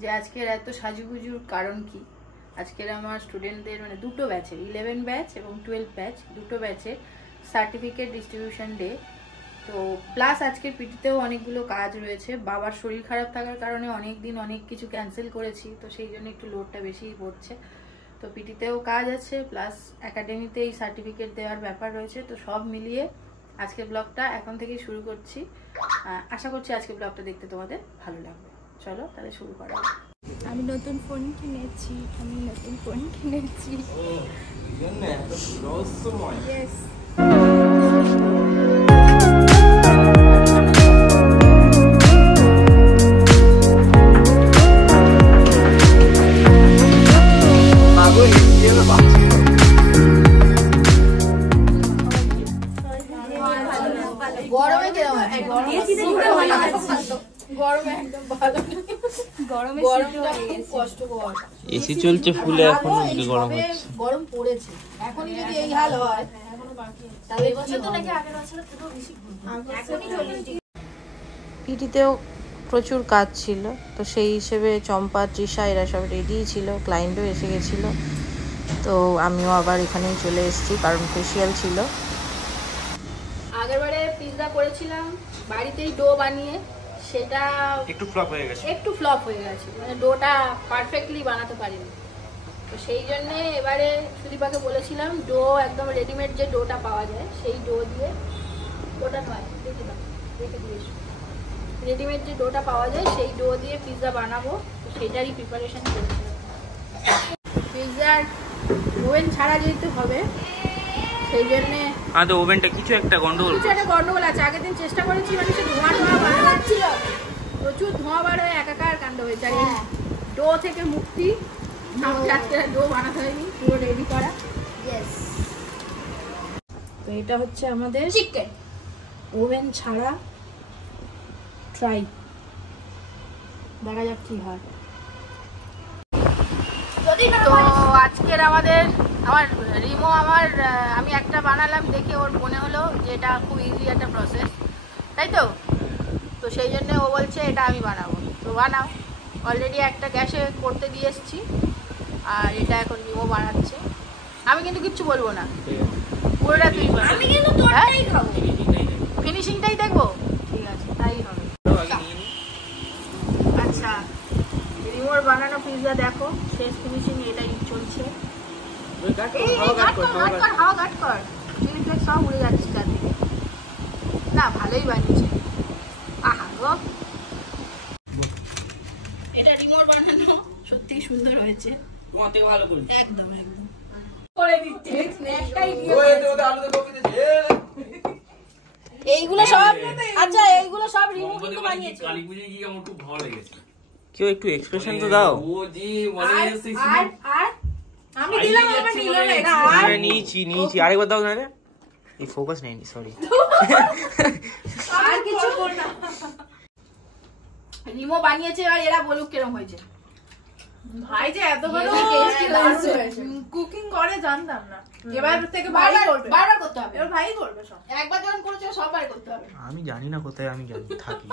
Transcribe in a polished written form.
যে আজকের এত সাজুগুজুর কারণ কি। আজকের আমার স্টুডেন্টদের মানে দুটো ব্যাচের 11 ব্যাচ এবং 12 ব্যাচ দুটো ব্যাচের সার্টিফিকেট ডিস্ট্রিবিউশন ডে। তো প্লাস আজকের পিটিতেও অনেকগুলো কাজ রয়েছে। বাবার শরীর খারাপ থাকার কারণে অনেক দিন অনেক কিছু ক্যান্সেল করেছি, তো সেই জন্য একটু লোডটা বেশিই পড়ছে। তো পিটিতেও কাজ আছে, প্লাস একাডেমিতে এই সার্টিফিকেট দেওয়ার ব্যাপার রয়েছে। তো সব মিলিয়ে আজকের ব্লগটা এখন থেকেই শুরু করছি। আশা করছি আজকের ব্লগটা দেখতে তোমাদের ভালো লাগবে। চলো তাহলে শুরু করা যাক। আমি নতুন ফোন কিনেছি। ইয়েস। এসি চলছে ফুলে, এখনো গরম হচ্ছে। গরম পড়েছে এখনই যদি এই হাল হয় তাহলে এবছর তো নাকি আগের বছর থেকেও বেশি পিটিতেও প্রচুর কাজ ছিল। তো সেই হিসেবে চম্পা, তৃষা এরা সব রেডিই ছিল, ক্লায়েন্টও এসে গেছিল। তো আমিও আবার এখানেই চলে এসেছি কারণ ফেসিয়াল ছিল। আগেরবারে পিৎজা করেছিলাম বাড়িতেই ডো বানিয়ে, সেটা একটু ফ্লপ হয়ে গেছে, মানে ডোটা পারফেক্টলি বানাতে পারিনি। তো সেই জন্য এবারে সুদীপাকে বলেছিলাম ডো একদম রেডিমেড যে ডোটা পাওয়া যায় সেই ডো দিয়ে, ওটা নয় রেখে দিয়েছ, রেডিমেড যে ডোটা পাওয়া যায় সেই ডো দিয়ে পিৎজা বানাবো। তো সেটারই প্রিপারেশন করেছিলাম। পিৎজার ওভেন ছাড়া যেতে হবে, সেই জন্যে ওভেনটা কিছু একটা গন্ডগোল আছে। আগের দিন চেষ্টা করেছি, মানে সে ধোঁয়া বার হচ্ছিল, প্রচুর ধোঁয়া বার হয়ে একাকার কাণ্ড হয়েছে। আর ডো থেকে মুক্তি, ডো বানাতে হয়নি, পুরো রেডি করা। তো এটা হচ্ছে আমাদের চিকেন ওভেন ছাড়া ট্রাই, দেখা যাক কি হয়। তো আজকের আমার রিমো আমি একটা বানালাম দেখে ওর মনে হলো যে এটা খুব ইজি একটা প্রসেস, তাই তো। তো সেই জন্য ও বলছে এটা আমি বানাবো। তো বানাও, অলরেডি একটা গ্যাসে করতে দিয়ে এসেছি, আর এটা এখন রিমো বানাচ্ছে। আমি কিন্তু কিচ্ছু বলবো না, পুরোটা তুই ফিনিশিংটাই দেখবো। ঠিক আছে, তাই হবে। আচ্ছা, রিমোর বানানো পিৎজা দেখো, শেষ ফিনিশিং এটাই চলছে। হাওয়া কাট কর, চিলি ফ্লেক্স সব উড়ে যাচ্ছে চারদিকে। না, ভালোই বানিয়েছে। আহা গো, এটা রিমোর বানানো, সত্যি সুন্দর হয়েছে। তোমার থেকে ভালো করেছি একদম করে দিতে একটাই এইগুলো সব। আচ্ছা, এইগুলো সব রিমো কিন্তু বানিয়েছে। কালী পূজা কি আমার খুব ভালো লেগেছে। কেউ একটু এক্সপ্রেশন তো দাও। ও জি মনে আছে। আর আমি দিলাম, আমার নিল না। আর নিয়েছি আরেকবার দাও না রে। এই ফোকাস নেই, সরি। আর কিছু কর না। রিমো বানিয়েছে, আর এরা বলুক কেরম হয়েছে। ভাই যে এত বড় কুকিং করে জানতাম না। এবার থেকে বারবার করতে হবে। এবার ভাই করবে সব। একবার যখন করেছে সববার করতে হবে। আমি জানি না কোথায় আমি থাকি।